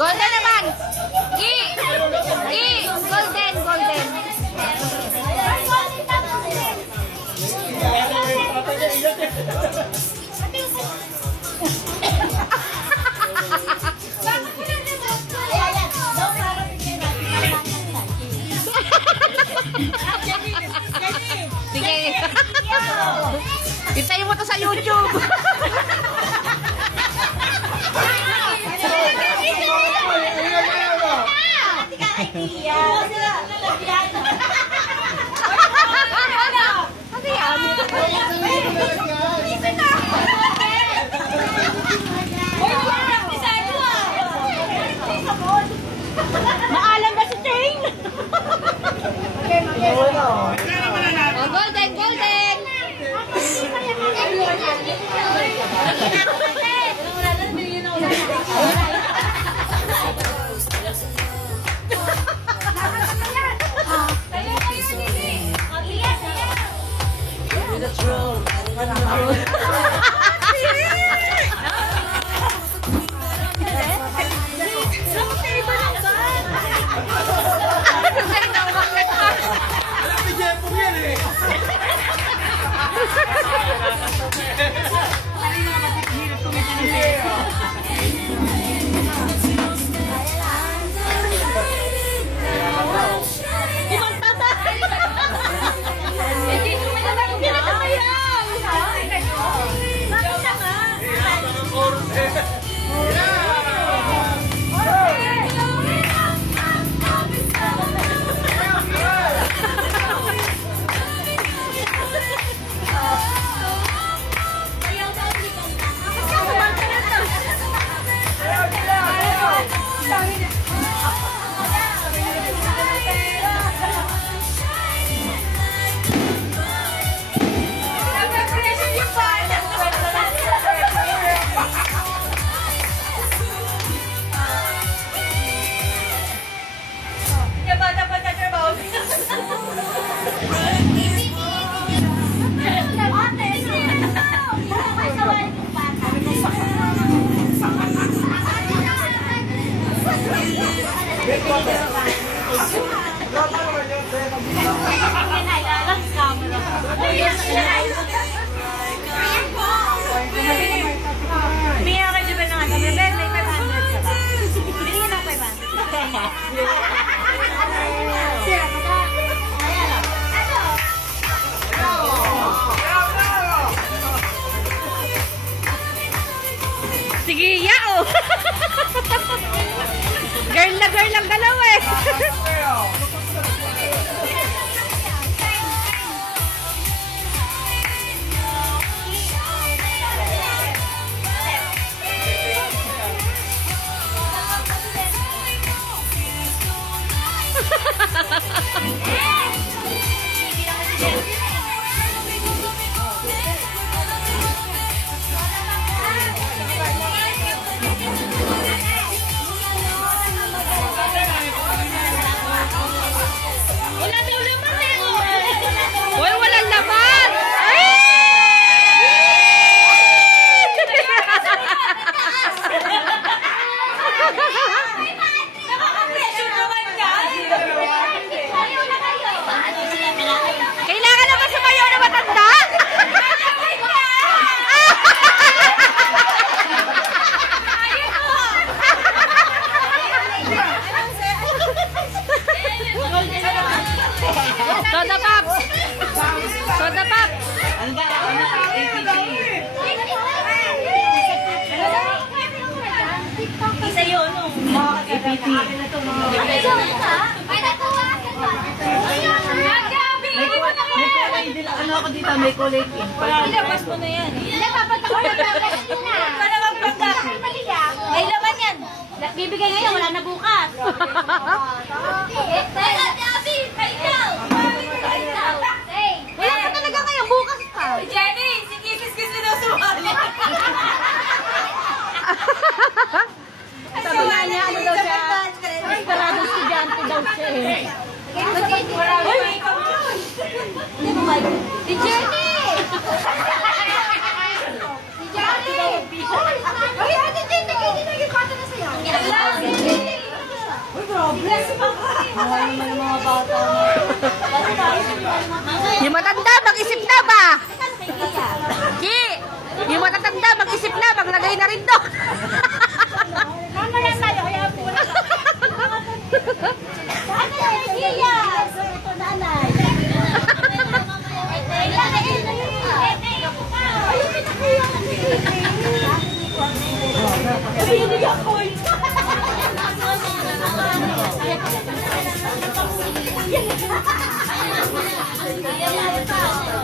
Golden naman. Golden, golden. Sige. Hintayin mo to sa YouTube. Maalam ba si Chain? Golden, golden. Sige, yao! Girl ang dalawa eh! Soda pop! Soda pop! Isa yun, no? APT. Ano ako dito? May kulay pink. Ilabas mo na yan. Ilabas mo na yan. Para magpagka. May laman yan. Bibigay ngayon, wala na bukas. Wala ka talaga ngayon, bukas pa. Jenny, si Kiss na sumali. Sabi nga niya, ano daw siya? Parado estudyante daw siya eh. Si Jenny! Si Jenny! Ay, Ate Jenny, hindi naging bata na sa'yo. Bless pa ka. Mahal naman ng mga bata. Yung matanda, mag-isip na ba? Ki! Yung matatanda, mag-isip na, maglagay na rin doon. Mama na tayo, kaya po. Saan na yung Kia? Ito nanay.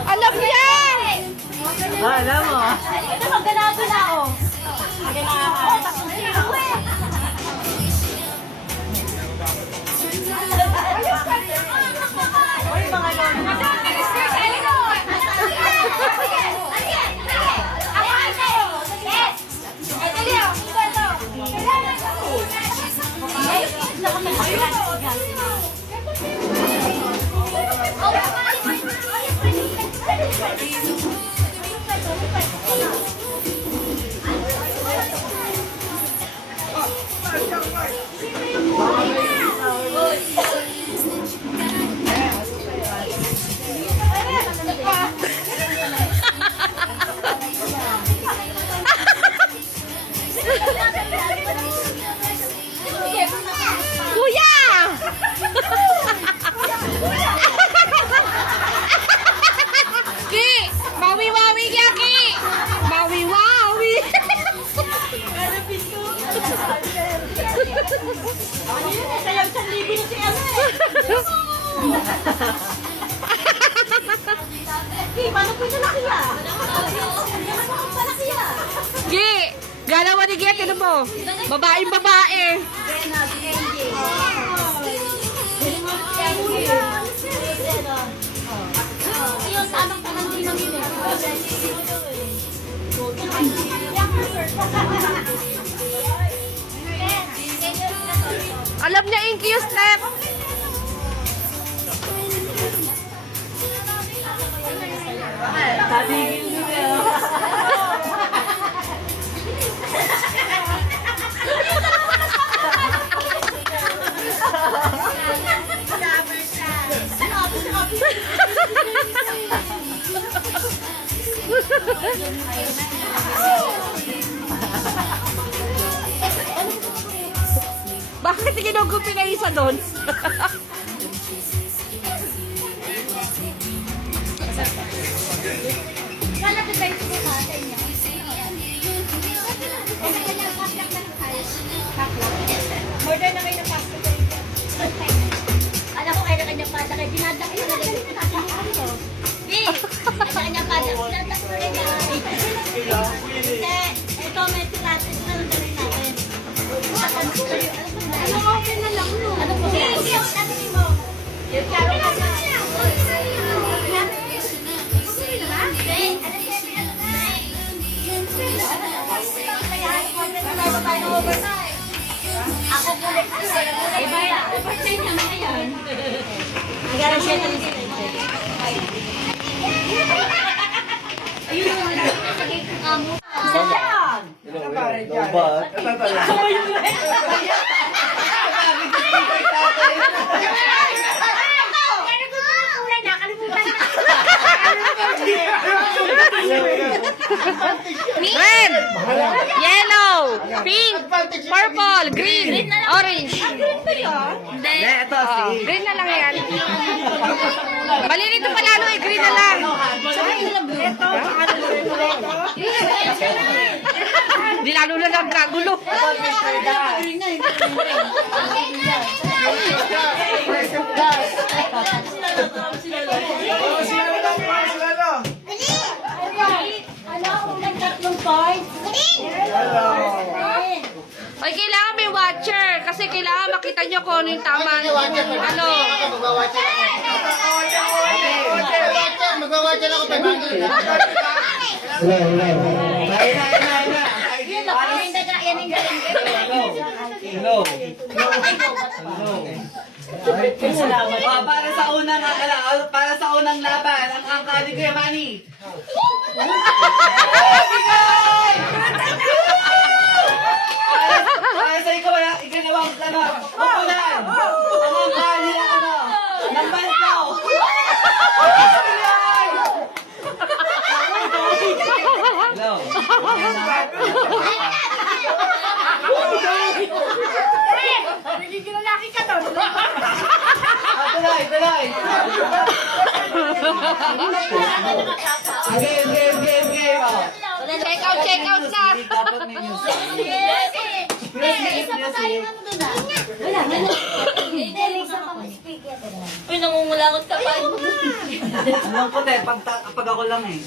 Alam niya! Alam mo. Ito, magganado na ako. Magganado ako. Tapos zero eh. Oy, mga lolo. Kuya! Ki! Mawi-wawi niya, Ki! Mawi-wawi! Sayang 1,000 na siya. Paano po ito nakiya? Ki! Galaw ni Get, ano mo? Babaeng babae. Yung tamang pamangkin ng ime. Alam niya Inky yung step. Bakit ginugupi na isa doon? Order na kayo ng pasta kayo. Alam ko kayo na kanyang pasta kayo. Dinadak ko na kayo. Kanyang pasta. Dinadak ko na kayo. Ito may pilates na lang gawin natin. Ano okay na lang no? Ano po? Sige, ano mo? Yung karo ka na. Ako po ulit. Iba yan. Overtime naman ngayon. Nagara siya na sila. Ayun naman. Isa yan. Red, yellow, pink, purple, green, orange. Hindi. Ito, Green na lang yan. Malilito pa lalo eh, green na lang. Di lalo na nagkagulo. Ay, kailangan may watcher kasi kailangan makita nyo kung ano yung tama. Ano? Magwawatcher ako pa bago. Hello. Para sa unang para sa unang laban, ang angkali ko yung Manny. Para sa ikaw, ikalawang laban. Upo na. Game. Oh. Check out na. Dapat may music. Uy, nangungulangot ka pa. Alam ko te, pag ako lang eh.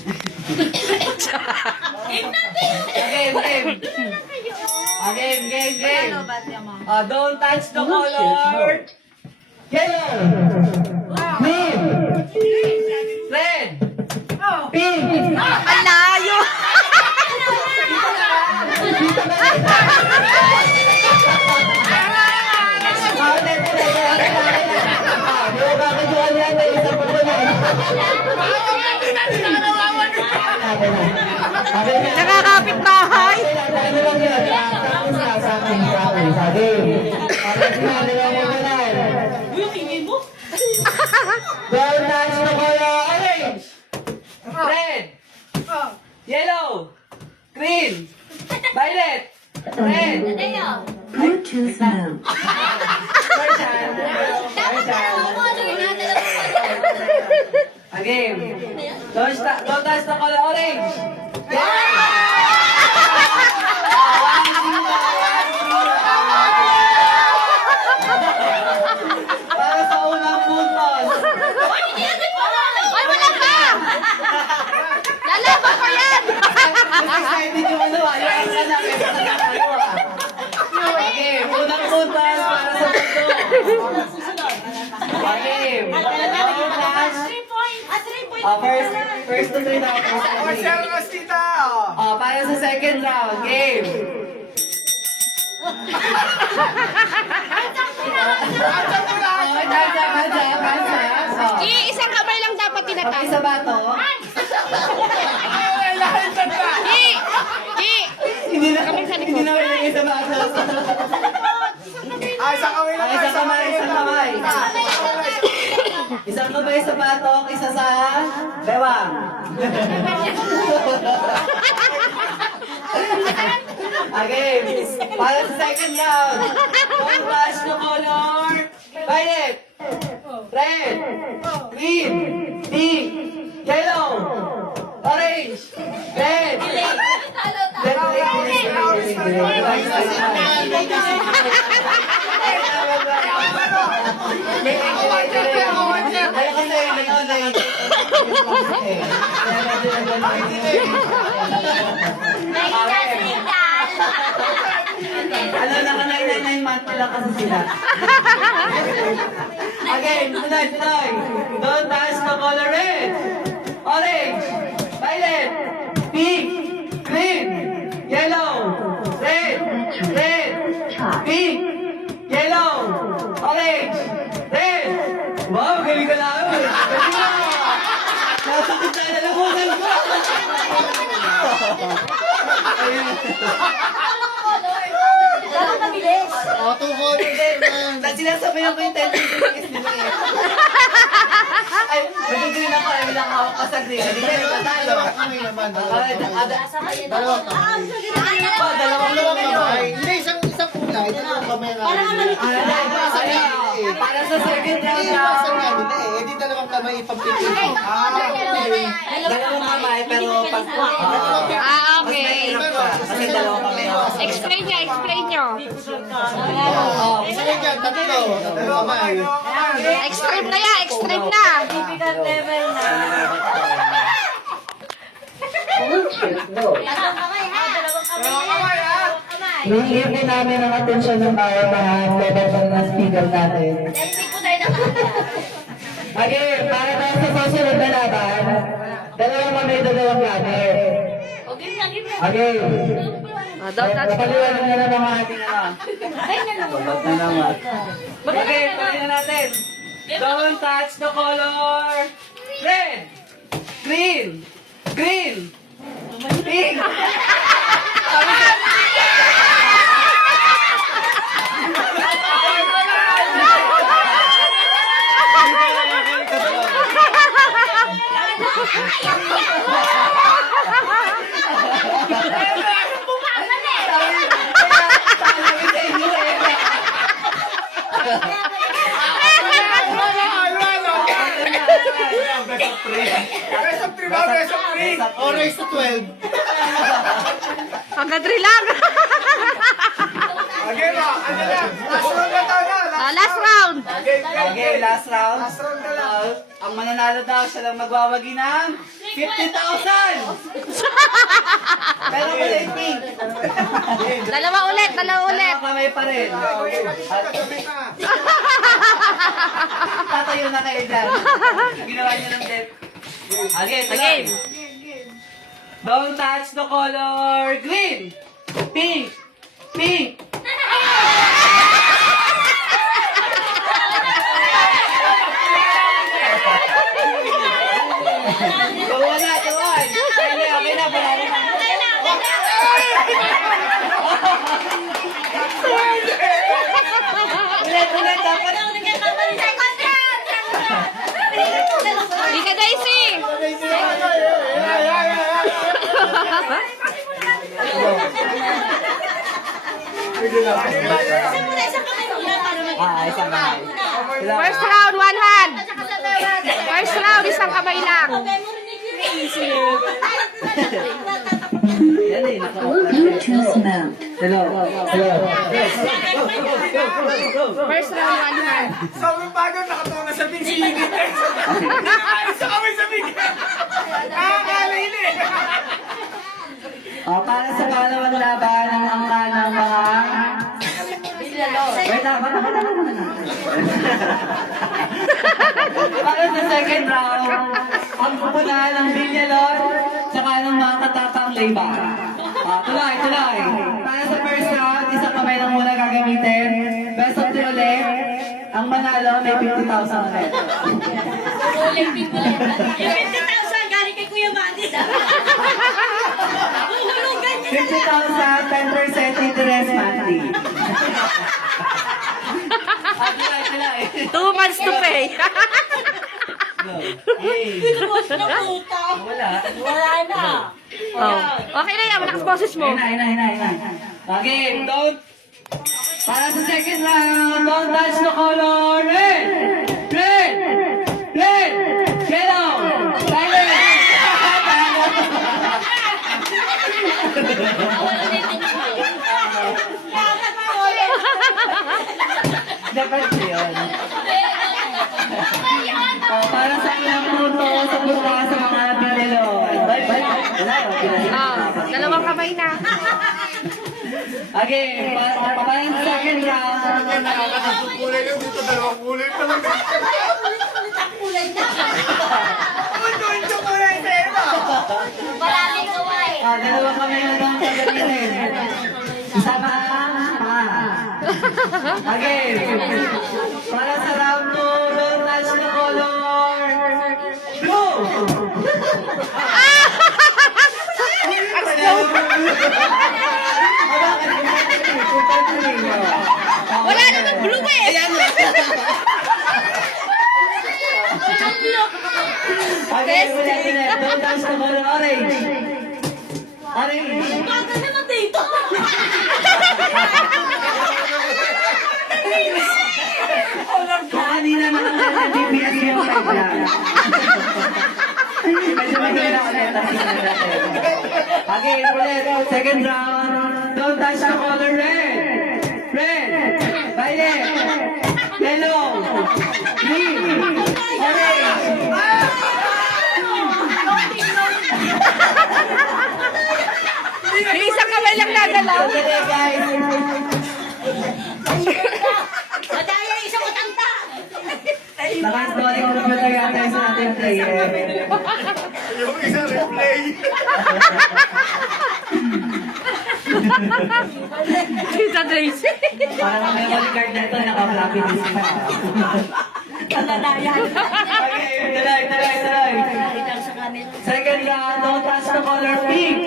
Game. Don't touch the color. Yellow. Green. Red. Pink. Ang layo. Nakakapit bahay. Don't touch the color orange. Red. Yellow. Green. Violet. Red. Bluetooth mode. Again. Don't touch the color orange. Para sa unang puntos. Ay, wala pa. Lalaban ko yan. Excited yung ano ah. Yung ang namin. Okay, unang puntos para sa punto. Okay. First to three na ako. Para sa second round. Game. Kansa. Isang kamay lang dapat Okay, tinatawag. sa bato. Hindi na ilagay sa bato. Isang kamay. Isang kamay sa batok, isa sa bewang. Again, para sa second round. Don't touch the color. Violet. Red. Green. Pink. Yellow. Orange. Red. Ano, naka-999 month na lang kasi sila. Again, tuloy. Don't touch the color red, orange, violet, pink, green, yellow, red, pink, yellow, orange, red. Wow, galing ka lang. Galing mo. Nasakit na nalamunan ko. Dapat mabilis. Sinasabayan ko yung 10 minutes nila eh. Ay, nag-green ako. Ay, lang hawak ka sa green. Hindi ka rin matalo. Dalawang kamay. Hindi, isang kulay. Dalawang kamay na. Para sa second round Hindi, na. isang nga nila eh. Hindi dalawang kamay ipagpipili. Dalawang kamay, pero pag... Mas Okay. mahirap ka. Kasi dalawang kamay hawak. Explain nyo. Isa lang yan, tatlo. Dalawang kamay. Extreme na yan, extreme na. Difficult level na. Dalawang kamay ha. Dalawang kamay ha. Hihingin din namin ang atensyon ng bawat mga level ng speaker natin. Dahil ko tayo nakakita. Again, para tayo sa susunod na laban, dalawang kamay, dalawang ladder. O, game na. Again, Don't touch. napaliwanag na lang ang ating ano. Ay, nalaman. Ba't na naman? Okay, tuloy na natin. Don't touch the color red, green, pink. of 3. Best of 3 ba? Best of 3? O, race to 12. Hanggang 3 lang. Okay ba? Ano lang? Last round na tayo na. Last round. Okay, last round. Last round na lang. Ang mananalo daw siya lang magwawagi ng 50,000! Pero kulay pink. Dalawa ulit. Dalawa kamay pa rin. Tatayo na kayo dyan. Ginawa niya ng death. Okay, tuloy. Again. Don't touch the color green. Pink. Pink. Tuwa na, tuwa. Okay na, panalo na. Ulit, dapat. Ika Daisy. Isang kamay. First round, one hand. First round, isang kamay lang. Yan eh, Bluetooth mode. Hello. First round, one hand. Sobrang bago, nakatawa na sa big. Isa kami sa big. Nakakalain eh. Para sa pangalawang laban ng angka ng mga... Wait lang, para sa second round, ang pupunahan ng Villalon, tsaka ng mga katatang labor. Tuloy. Para sa first round, isang kamay lang muna gagamitin. Best of 3 ulit. Ang manalo may 50,000 ulit. Yung 50,000 galing kay Kuya Manny. Uhulugan niya. 50,000, 10% interest monthly. Tuloy. 2 months to pay. Pinuwas na puta. Wala na. Oh. Okay na yan, malakas boses mo. Hina. Okay, don't. Para sa second round, don't touch the color. Red! Yellow! Silent! Dapat yun. Para sa ilang punto sa punta sa mga pinelo. Dalawang kamay na. Okay, para sa second round. Nakakatatlong kulay lang dito, dalawang kulay pa lang. Kulay na. Ito kulay sa iba. Maraming kaway. Dalawa kami na lang pagdating. Isa pa. Okay. Para sa round 2, don't touch the color. Blue! Wala naman blue eh. Okay, don't touch the color orange. Orange. Bago naman dito. Kanina naman ang GPS yung kaya. Medyo mahina ulit ang signal natin. Okay, ulit. Second round. Don't touch the color red. Violet. Yellow. Green. Orange. Yung isang kamay lang nadalaw. Okay, guys. Madaya isang matanda. Naka-story computer yata sa ating player. Yung isa replay. Tita Tracy. Parang may memory card na ito, naka-floppy disk pa. Kaladayan. Okay, tuloy. Second round, don't touch the color pink.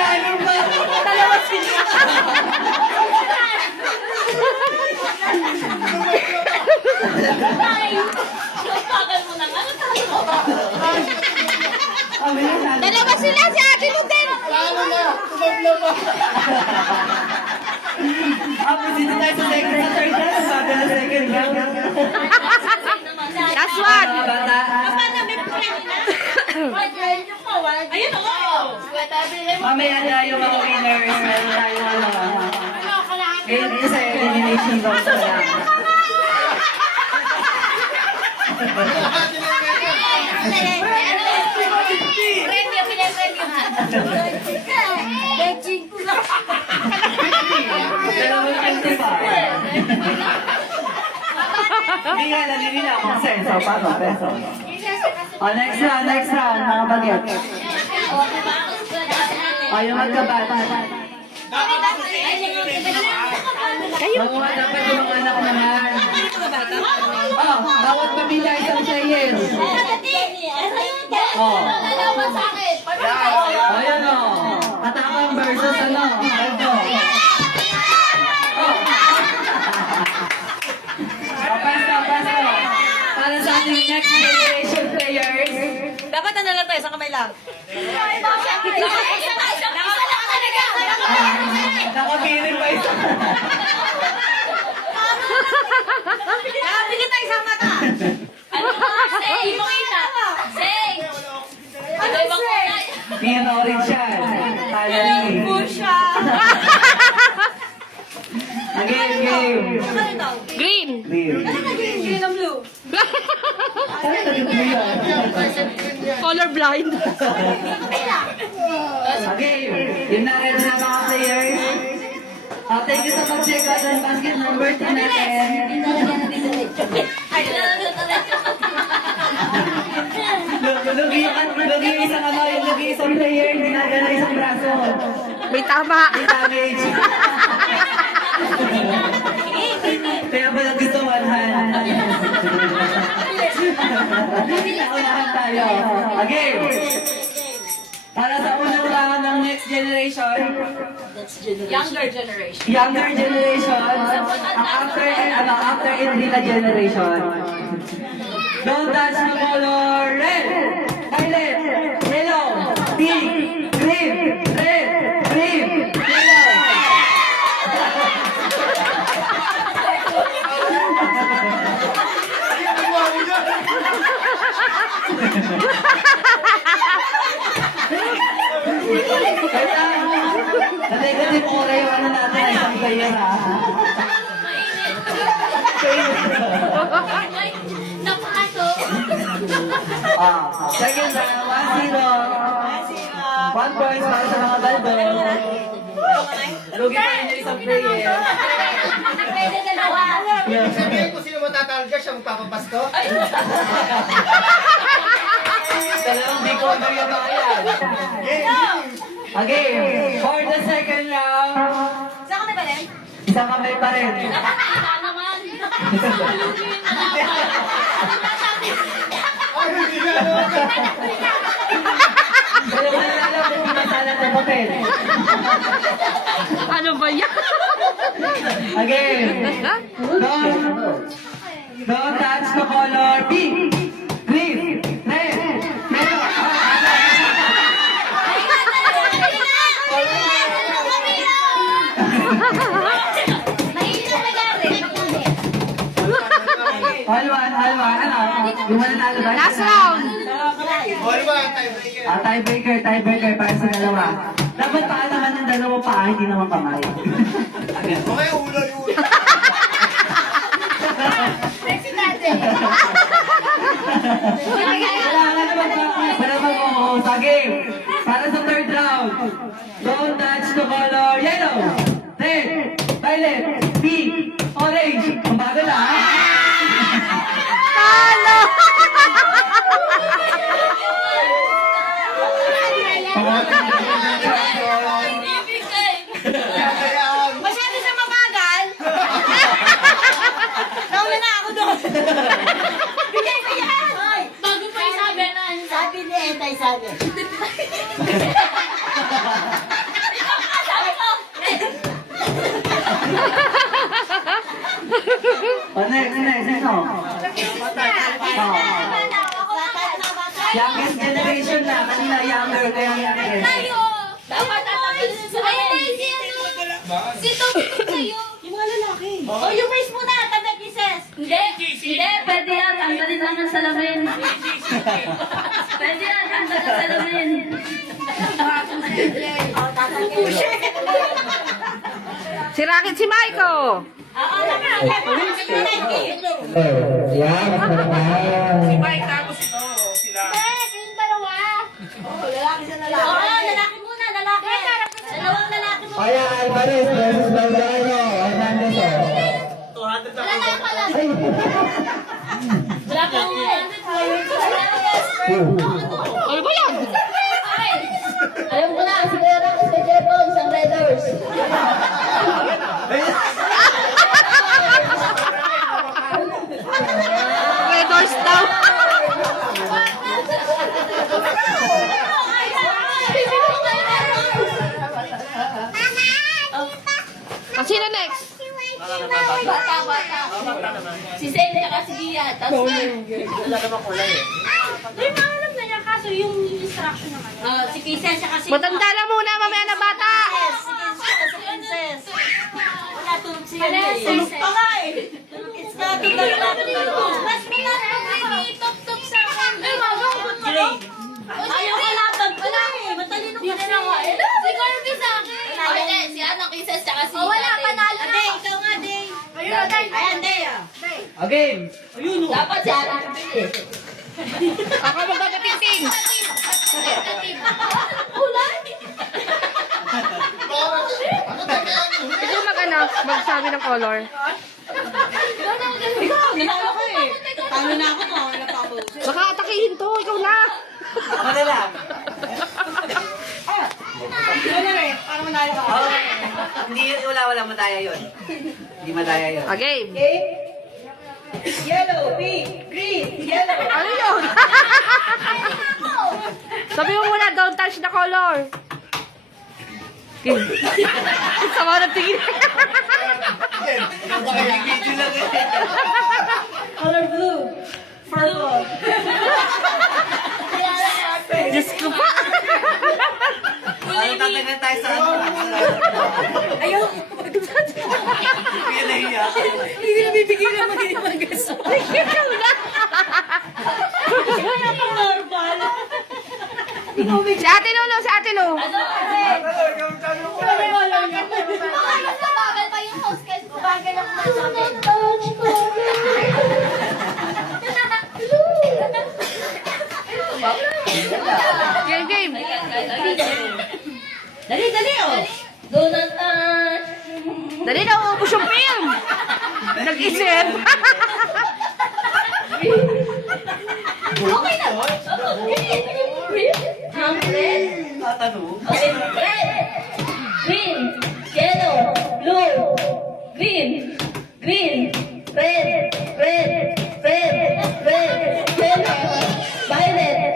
Ano ba? Dalawa sila. Ay, bagal mo na nga. Dalawa sila, si Ate Luten. Lalo na, tumabla pa. Dito tayo sa second round. Bago na second round. Last one. Mga bata. Ayun ako. Mamaya na yung mga winners. Meron tayong ano. Sa elimination round na lang. Premyo, pinapremyohan. Betching ko lang. Dalawang 25. Hindi nga, nanilila akong senso. Paano? Peso. Next round, mga bagay. Yung magkabat. Mga dapat yung mga anak naman. Bawat pamilya isang player. Ayan o. Katakang versus ano. Aldo. Pasto. Para sa ating next generation players. Dapat ano lang tayo, sa kamay lang. Nakapiling pa ito. Nakapigil tayo sa mata. Say, makita. Say. Ano ibang kulay? Ian orange yan. Talari. Pusha. Game. Green. Green. ang blue. Ano naging blue yan? Color blind. Game. Yung na-ready na mga players. Thank you sa pag-check out ng basket number 2 natin. Lugi isang player, ginagana isang braso. May tama. May damage. Kaya pala gusto one hand. Naunahan tayo. Okay. Para sa unang round ng next generation. Younger generation. Younger generation. Ang after Indila generation. Don't touch the color red, violet, yellow, pink, green, red, green, yellow. Negative aura yung ano natin ay isang player ha. Napato. Second round, 1-0. 1 point para sa mga baldo. Lugi pa rin yung isang player. Pwede dalawa. Sabihin ko sino matatalga siya magpapapasto. Dalawang big order yung mga yan. Okay, for the second round, Saan kami ba rin? isang kamay pa rin. Wala naman. Pero wala lang kung pinasala ng papel. Ano ba yan? Again, don't touch the color pink, green, red, yellow. Halwan, ano? Yung mananalo ba? Last round. All ba? Tiebreaker. Tiebreaker para sa dalawa. Dapat paa naman ng dalawa paa, hindi naman kamay. Okay, ulo yung ulo. Wala mag sa game. Para sa third round. Don't touch the color yellow, red, violet, pink, orange. Ang bagal ha? Talo! Masyado siya mabagal. Nauna na ako doon. Bigay ko yan. Bago pa yung sabi na. Sabi ni Etay, sabi. Sabi ko. Next, sino? Youngest generation na. Kanina younger, kaya youngest. Tayo. Dapat tatapos sa ayun. Si Tom sa'yo. Yung mga lalaki. Oh, yung race muna. Tanda kisses. Hindi, pwede yan. Tanggalin lang ng salamin. Pwede yan, tanggalin ng salamin. Si Rocket, si Maiko. Si Mike tapos ito. Sila. Oo, lalaki muna, lalaki. Dalawang lalaki mo. Kaya Alvarez versus Belgrano. Hernandez o. 200 na Wala pala. Wala pa mo. Ano ba yan? Alam ko na, si Kuya si Jepong, isang Raiders. Red Horse daw. Sino next? Bata. Si Zane tsaka si Gia. Tapos Wala naman kulay eh. alam na niya, kaso yung instruction naman. Si Kisa tsaka si... Matanda na muna, mamaya na bata. Si Princess. Wala, tulog siya. Tulog pa nga eh. It's not tulog. Mas pinatulog top sa akin. Ay, Gray. ayaw ka laban. Wala eh. Matalino ka na eh. Si Corby sa akin. Hindi, si Anong Kisses tsaka si... wala, panalo na. Ade, ikaw nga, Day. Ayan, Day. Again. Dapat si Anong Kisses. Ako magkakating. Ulan. Ikaw magsabi ng color. Nanalo ko eh. Talo na ako. Baka atakihin to, ikaw na. Ako na lang. Hindi, wala madaya yun. Hindi madaya yun. Okay. Yellow, pink, green, yellow. Ano yun? Sabi mo muna, don't touch the color. Sama ng tingin. Video lang eh. Color blue. Purple. Diyos ko pa. Ano tatagal tayo sa ano? Ayaw. Hindi nahiya. Hindi na bibigyan ng mag-iwagas. Ikaw na. Kaya pang normal. Si Ate Lolo, si Ate Lolo. Bagal pa yung host kasi bagal ako nasabi. Game. Dali, oh. Donut touch. Dali na, ubus yung film. Nag-isip. Okay na. Red. Tatanong. Red. Green. Yellow. Blue. Green. Red. Yellow. Violet.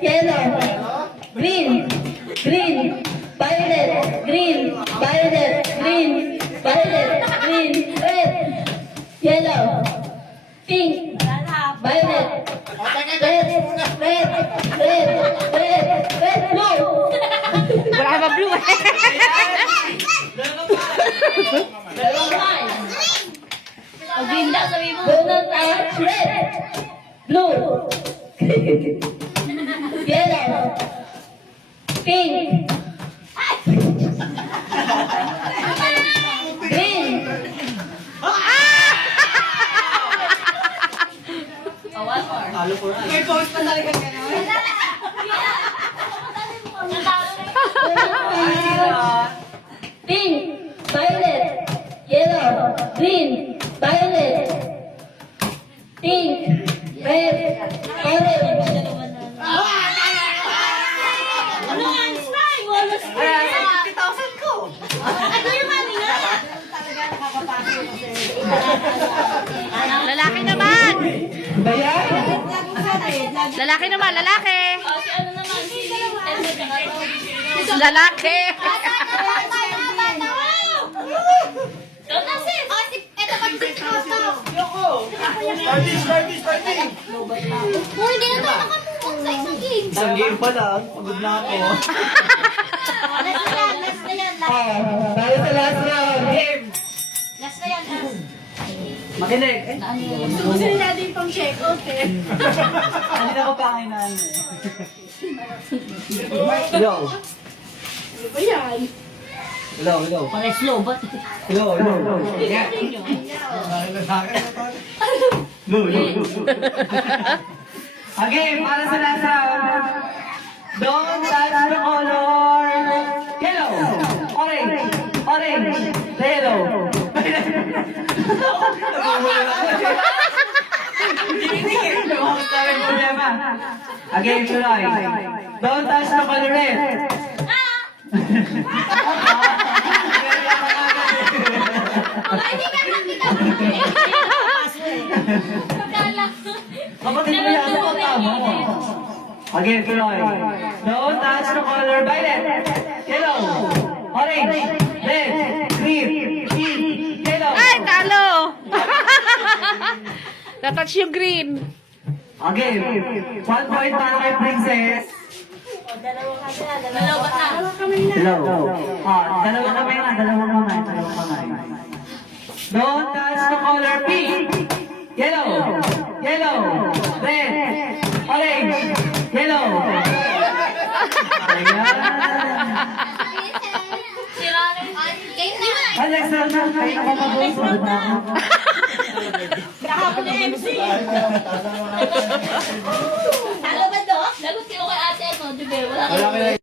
Yellow. Green. Violet. Green. Red. Yellow. Pink. Violet. Red. Blue. Wala ka ba blue eh? O green daw sabi mo. Donut touch. Red. Blue. Yellow. Pink. Green. Talo po na. Pink, violet, yellow, green, violet, pink, red, orange. Ano nga, Stein? Wala Stein. 50,000 ko. Ano yung mali nga? Lalaki naman. Ba yan? Lalaki naman, lalaki. Si ano naman, si Elmer tsaka Lalaki. Party. Hindi na tayo nakamove sa isang game. Isang game pa lang. Pagod na ako. Last na yan. Tayo sa last round. Game. Last na yan. Makinig. Gusto nila din pang check out eh. Hindi na ko panginan. Hello. Ano ba yan? Hello, hello. Para slow, ba't? Hello, hello. Yeah. Okay, para sa last round. Don't touch the color. Yellow. Orange. Orange. Yellow. Nagumula na ako. Lumabas na rin problema. Again, tuloy. Don't touch the color red. Kapatid mo yan ako tama. Again, tuloy. Don't touch the color violet. Yellow. Orange. Red. Green. Pink. Yellow. Ay, talo! Natouch yung green. Again. 1 point para kay Princess. Dalawa ka. Hello. Dalawa kamay nga. Dalawang kamay. Don't touch the color pink. Yellow. Yellow. Red. Orange. Yellow. Ayan. Sira rin. Next round na. Kayo na mababos. Nakapon yung MC. Talo ba, Dok? Lagot kayo kay ate, ano? Di ba? Wala kayo.